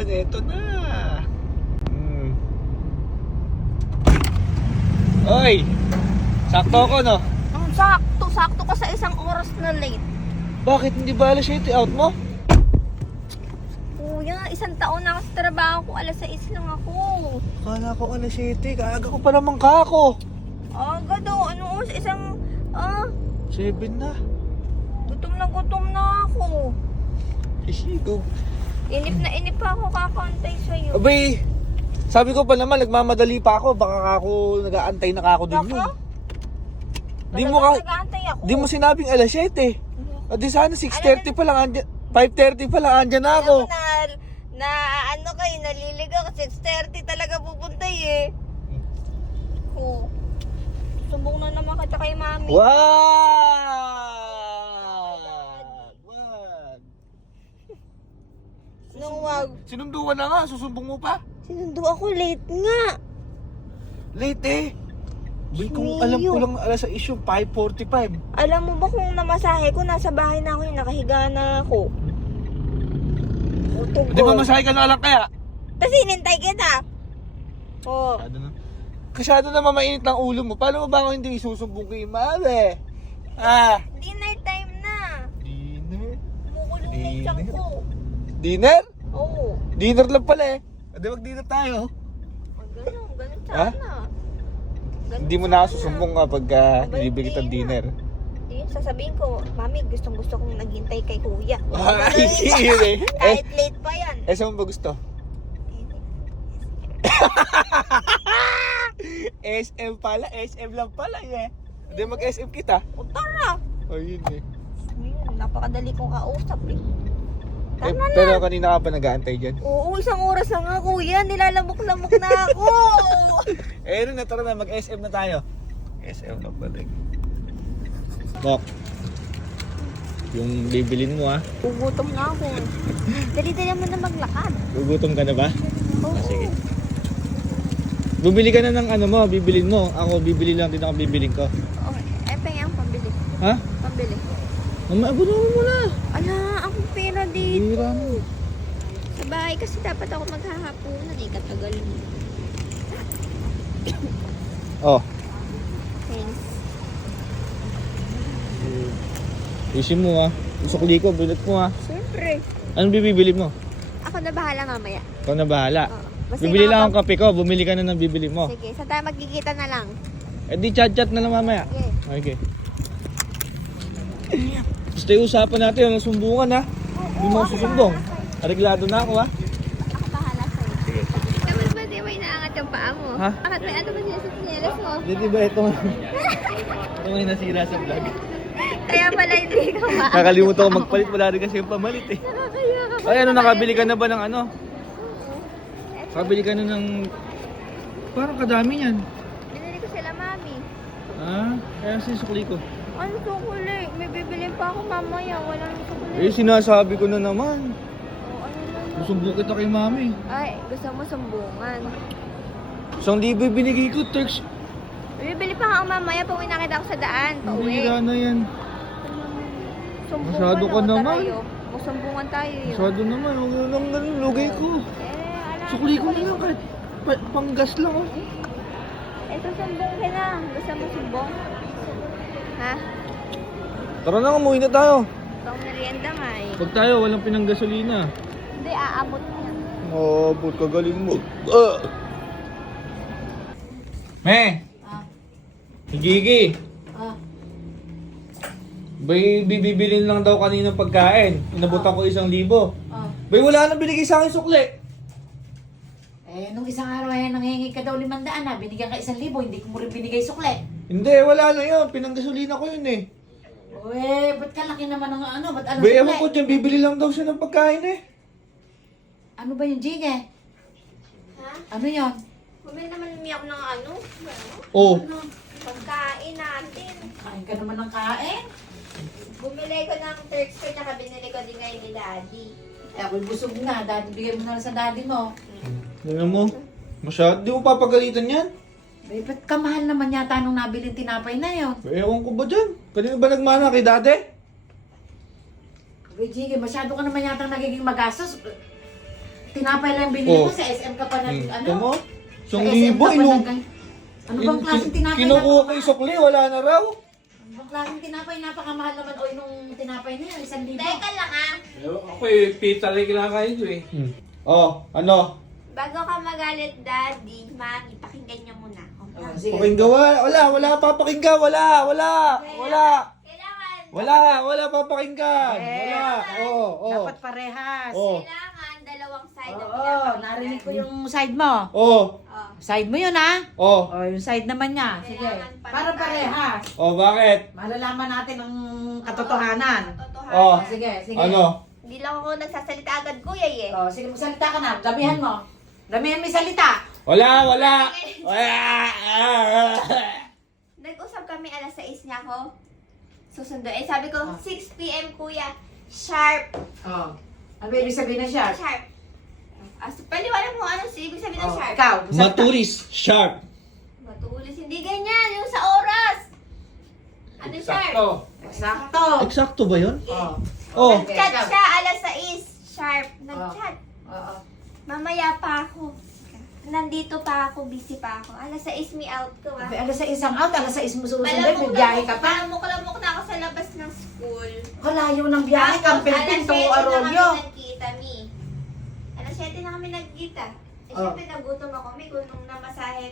Yan, eto na. Oy, sakto ako, no? Ang sakto ka sa isang oras na late. Bakit hindi ba alas 7 out mo? Kuya, isang taon na ako sa trabaho ko, alas 6 lang ako. Kala ko alas 7, kaaga ko pa naman kako. Aga daw, ano oras? 7 na. Gutom na ako. Isigo. Inip pa ako kakantay sa'yo. Abay, sabi ko pa naman, nagmamadali pa ako. Baka ako nag-aantay na ako din yun. Di mo Nag-aantay ako. Di mo sinabing alas 7. O di sana 6:30 pa lang andyan. 5:30 pa lang andyan na ako. Alam mo na ano kayo, naliligaw kasi 6:30 talaga pupunta eh. Oh. Sumbong na naman kita kay mami. Wag! Nung wag. Sinunduan na nga, susumbong mo pa? Sinundo ako, late nga. Late eh. Bay, kung Mio. alam ko lang alas 6 yung 5:45. Alam mo ba kung namasahe ko, nasa bahay na ako, nakahiga na ako. Di ba masahe ka na lang kaya? Tapos inintay kita. Oh. Kasyado naman mainit ang ulo mo. Paano mo ba ako hindi isusumbong kay Mami? Dinner time na. Dinner? Mukulong na yung tiyan ko. Dinner? Oo. Dinner lang pala eh. Di mag-dinner tayo. Ganun Ha? sana. Hindi mo na ako susumbong kapag nilibig kitang dinner. Hindi, sasabihin ko, Mami, gustong-gusto kong naghintay kay Kuya. Ay, sige. Kahit late pa yan. Saan mo ba gusto? SM pala, SM lang pala eh. Hindi mag-SM kita. O tara. Ayun eh. Napakadali kong kausap eh. Pero kanina ka pa nag-aantay dyan. Oo, isang oras lang nga Kuya. Nilalamok-lamok na ako. Ano na, tara na, mag-SM na tayo. SM na pala. Bok, yung bibilin mo ha. Ugutom na ako. Dali-dali mo na maglakad. Gugutom ka na ba? Oo. Sige. Bumili ka na ng ano mo, bibilin mo. Ako, bibili lang din ako bibilin ko. Okay. Pengi ang pambili. Ha? Pambili. Abuno mo muna. Ala, ako pera dito. Hira mo. Sa bahay kasi dapat ako maghahaponan eh. Katagal mo. Oh. Thanks. Isin mo ha. Sukli ko, bulat mo ha. Siyempre. Anong bibili mo? Ako na bahala mamaya. Ikaw na bahala. Oo. Basta Bibili lang nakapag- ang kape ko, bumili ka na ng bibili mo. Sige, saan tayo magkikita na lang? Eh di chat-chat na lang mamaya. Sige. Okay. Basta yung usapan natin, yung sumbungan ha. Hindi mo ako susumbong. Areglado na ako ha. Ako bahala sa'yo. Sige. Dapat ba di may naangat yung paa mo? Ha? Bakit may ano ba siya sa sinelas mo? Di ba ito may nasira sa vlog. Kaya pala hindi ka maangat. Nakalimutan ko magpalit, wala rin kasi yung pamalit eh. Nakakaya ka pa. Ay ano, nakabili ka na ba ng ano? Nakabili ka na ng... Parang kadami yan. Binili ko sila mami. Kaya sinusukli ko. Ano sukuli? May bibilin pa ako mamaya. Wala nang sukuli. Eh sinasabi ko na naman. Oh, ano naman? Susumbong kita kay mami. Ay, gusto mo sumbungan. 1,000 binigay ko, Turks. Bibili pa ako mamaya pag nakita ako sa daan. Pauwi. Bihira na yan. Sumbungan Masyado ka naman. tayo. Sumbungan tayo yun. Masyado naman, huwag na lang ganun, lugay ko. Ala. Sukli ko na lang kahit panggas lang oh. Ito sumbong ka na. Gusto mo sumbong? Ha? Tara na, umuwi na tayo. Pang merienda nga eh. Pag tayo, walang pinanggasolina. Hindi, aabot niya. Oh, but kagaling mo. Me! Gigi! Bay, bibilin lang daw kanina pagkain. Inabutan ko 1,000. Bay, wala nang binigay sa akin sukli. Nung isang araw ay nanghingi ka daw 500 na, binigyan ka 1,000, hindi ko mo rin binigay sukle. Hindi, wala na yun. Pinanggasolina ko yun eh. Uwe, ba't ka laki naman ng ano? Ba't ano Bay, sukle? ewan ko dyan, bibili lang daw siya ng pagkain eh. Ano ba yung jige? Ha? Ano yon? Bumili naman ako ng ano? Oh. Pagkain natin. Kain ka naman ng kain. Bumili ko ng Turks ko, tsaka binili ko din ngayon ni Daddy. Ako'y busog na, dati bigay mo na lang sa daddy mo. Ano mo? Masyado, di mo papagalitan yan. Bay, ba't kamahal naman yata nung nabiling tinapay na yon? Ewan ko ba dyan? Kanina ba nagmana kay dati? Uwe, jige, masyado ka naman yata nagiging magastos. tinapay lang binili Oh. mo sa SM ka pa nag, ano? Ito mo? Sa Isang SM libo, ka pa nag- Ano bang klaseng tinapay? Kinukuha ko yung sukli, wala na raw. Ano bang klaseng tinapay? Napakamahal naman o nung tinapay na yun, 1,000. Teka lang ah. Ako eh, pita lang kinakain ko eh. Oh, ano? Bago ka magalit, Daddy, Mami, pakinggan niyo muna. Oh, sige. Pakinggan, wala papakinggan, wala. Kailangan, Wala papakinggan. Wala. Oo. Dapat parehas. Oh. kailangan dalawang side ang Oo, pinapakinggan. narinig ko yung side mo. Oh. Oh. Side mo yun, ha? Oh. O, yung side naman niya. Sige. Kailangan Para parehas. Oh, bakit? Malalaman natin ang katotohanan. Totohanan. Oh. Sige, sige. Ano? Hindi lang ako nagsasalita agad, kuya eh. O, sige, magsalita ka na. Damihan mo. Damihan mo yung salita. Wala. Nag-usap kami alas 6 niya ako. Susundo. Eh sabi ko, 6 p.m. kuya. Sharp. O. Ano ibig sabihin na siya? Sharp. Paliwanag mo ano ibig sabihin ng O, sharp. ikaw. magsalita. Matulis, sharp. Matulis. Hindi ganyan. Yung sa oras. Ano sharp? Sakto. Eksakto. Eksakto ba yun? O. Oh. Nag-chat siya alas 6. Sharp. Nag-chat. Oo. Mamaya pa ako. Nandito pa ako. Busy pa ako. Alas 6 me out ko ah. Alas sa isang out, alas sa isang susunod, may biyahe ka pa. Malamok na ako sa labas ng school. Kalayo ng biyahe, Campelpin to Arroyo. Alas 7 na kami nagkita, Mi. Alas 7 na kami nagkita. Eh, Oh. syempre nagutom ako, Mi. Kung nung namasahe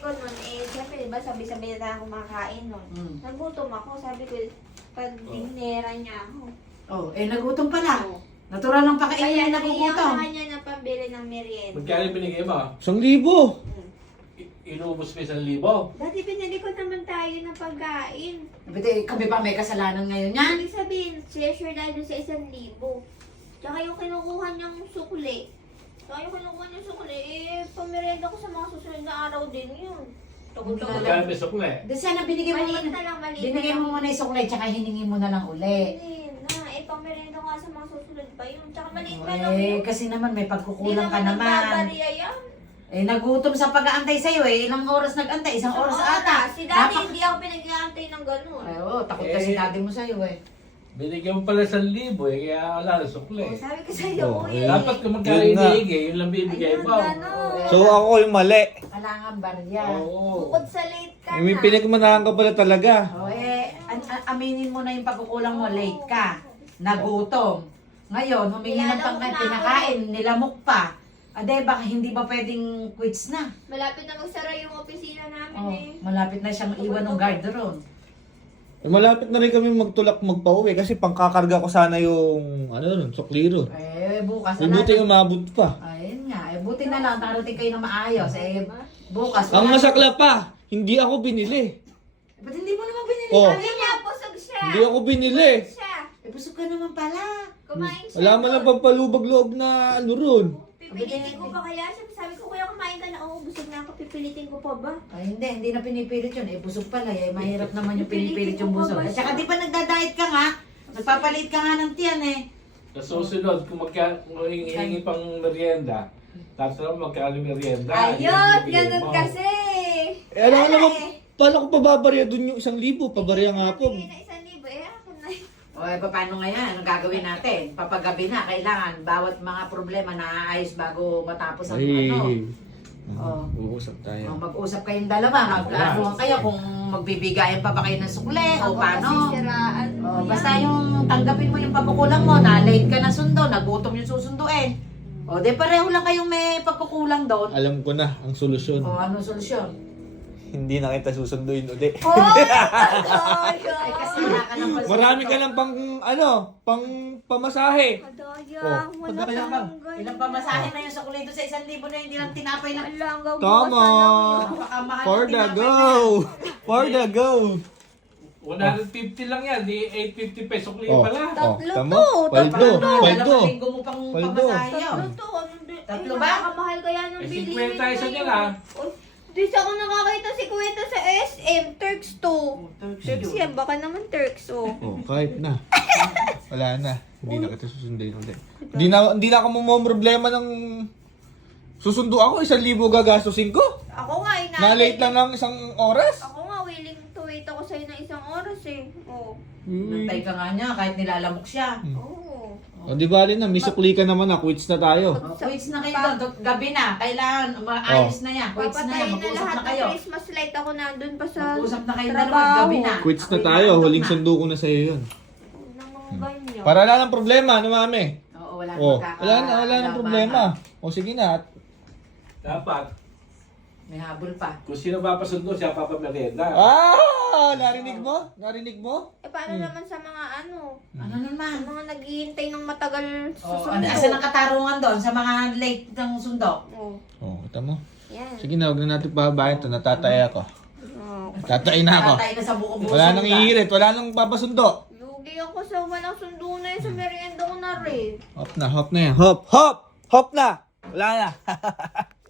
ko nun, syempre, diba, sabi-sabi na ako makakain nun. Nagutom ako, sabi ko, pag dinera niya ako. Oh, nagutom pala. Natural lang pakainin Kaya na nagiyak nagugutom. sa kanya na pambili ng merienda. Magkano binigay mo? 1,000. Inubos mo 1,000? Dati pinili ko naman tayo ng pagkain. Bite, kami pa may kasalanan ngayon yan. Ibig sabihin, share tayo dun sa 1,000. Tsaka yung kinukuha niyang sukli. Pamerienda ko sa mga susunod na araw din yun. Hindi Magkano may sukle? Di sana binigay mo Maliit muna. na lang, maliit Binigay na mo lang. muna yung suklay, tsaka hiningi mo na lang uli. Hindi na, pamerienda ko nga sa mga susunod pa yun. Tsaka maliit na lang yun. Kasi naman may Hindi pagkukulang ka naman naman. nagbabarya yan. Nagutom sa pag-aantay sa'yo Ilang oras nag-antay? Isang oras ata. Si Daddy, hindi ako pinag-aantay ng ganun. Ay, oo, takot kasi daddy mo sa'yo Binigyan mo pala 1,000 eh, kaya wala na sukle. Sabi ko sa'yo, Oh, kuya. Dapat kung magkano Yun nga. ibigay, yun lang bibigay Ayun, mo. ganun. So ako yung mali. Kailangan barya. Oo. Bukod sa late ka May na. pinagmanahan ka pala talaga. Aminin mo na yung pagkukulang mo, late ka. Nagutom. Ngayon, humingi ng Nilalamok na ako. pinakain, nilamok pa. Ade, baka hindi ba pwedeng quits na? Malapit na magsara yung opisina namin Malapit na siyang iwan ng guard room. Malapit na rin kami magtulak magpa-uwi kasi pangkakarga ko sana yung sukliro. Bukas Buti umabot pa. Ayun nga, buti na lang, tarating kayo na maayos. Bukas. Ang masakla pa, hindi ako binili. Ba't hindi mo naman binili? Oh. Hindi niya, busog siya. Hindi ako binili. Busog siya. Busog ka naman pala. Kumain siya. Wala man lang pampalubag-loob na ron. Pipilitin ko pa kaya siya. Sabi ko, kuya, kumain ka na. Oo, busog na ako. Pipilitin ko pa ba? Ay, hindi na pinipilit yun. Busog pala. Mahirap naman yung pinipilit yung busog. At saka di pa nagda-diet ka nga. Nagpapalit ka nga ng tiyan Sa susunod, kung hihingi pang merienda, tapos naman magkano merienda. Ayun, ibibigay ganun mo. kasi. Ano naman, paano ko pababarya dun yung 1,000? Pabarya nga po. Bigay na 1,000. Ako na. paano ngayon? Anong gagawin natin? Papagabi na, kailangan. Bawat mga problema naayos bago matapos ang Uusap tayo. mag-usap kayong dalawa. Mag-aruhan kayo kung magbibigayan pa ba kayo ng sukle o paano. Sisiraan. Basta yung tanggapin mo yung pagkukulang mo, na late ka na sundo, nagutom yung susunduin. De pareho lang kayong may pagkukulang doon. Alam ko na ang solusyon. Anong solusyon? Hindi na kita susunduin ulit. Oh, Ay, kasi wala ka ng pansin. Marami ka lang pang pamasahe. Kadaya, Oh, wala kadaya ka ka. ng ganyan. Ilang pamasahe na yung sukle doon sa 1,000 na hindi lang tinapay lang. Wala, hanggang Tama. bukas na lang yun. Napakamahal For ng the tinapay go! na. For the go! 150 lang yan, di 850 peso kli Oh. pala. Tatlo tama. to, Paldo. tatlo. Paldo. Dalawang linggo mo pang Paldo. pamasahe yun. Tatlo to. Tatlo Ay, ba? nakakamahal kaya ng Eh, bilihin 50 isa ngayon. niya lang. Uy, di sa ako nakakita si Kuweta sa SM. Turks to. Turks yan. Baka naman Turks, oh. Oh, kahit na. Wala na. Hindi na kita susunduin ulit. Hindi na ako problema ng susundo ako, 1,000 gagastusin ko. Ako nga, Na late lang ng isang oras. Ako nga, willing to wait ako sa'yo ng isang oras eh. Oh. Nantay ka nga niya kahit nilalamok siya. Oo. O di bali na, may sukli ka naman na, quits na tayo. Quits na kayo doon. Gabi na. Kailangan maayos na yan. Quits na yan. Papatayin na Mag-usap lahat na ng kayo. Christmas light ako nandun pa sa Mag-usap na kayo trabaho. dalawa. Gabi na. Quits na Ako'y tayo, nandun huling na. sundo ko na sa'yo yun. Huwag na mga ganyan. Para wala ng problema, ano mami? Oo, wala Oh, wala ng problema. O sige na. Dapat, May habol pa. kung sino papasundo, siya papamerienda. Ah! Narinig mo? Narinig mo? Eh, paano naman sa mga ano? Ano Sa naman? mga naghihintay ng matagal sa Oh, sundo. asan ang katarungan doon sa mga late ng sundo? Oh, O, kita mo. yan. Sige na, huwag na natin pahabayan ito. Natatay ako. Oh. Tatay na ako. Tatay na sa buko-buko. Wala nang ihirit, wala nang papasundo. Lugi ako sa walang sundo na yun sa merienda ko na rin. Hop na yan. Hop! Hop! Hop na! Wala na.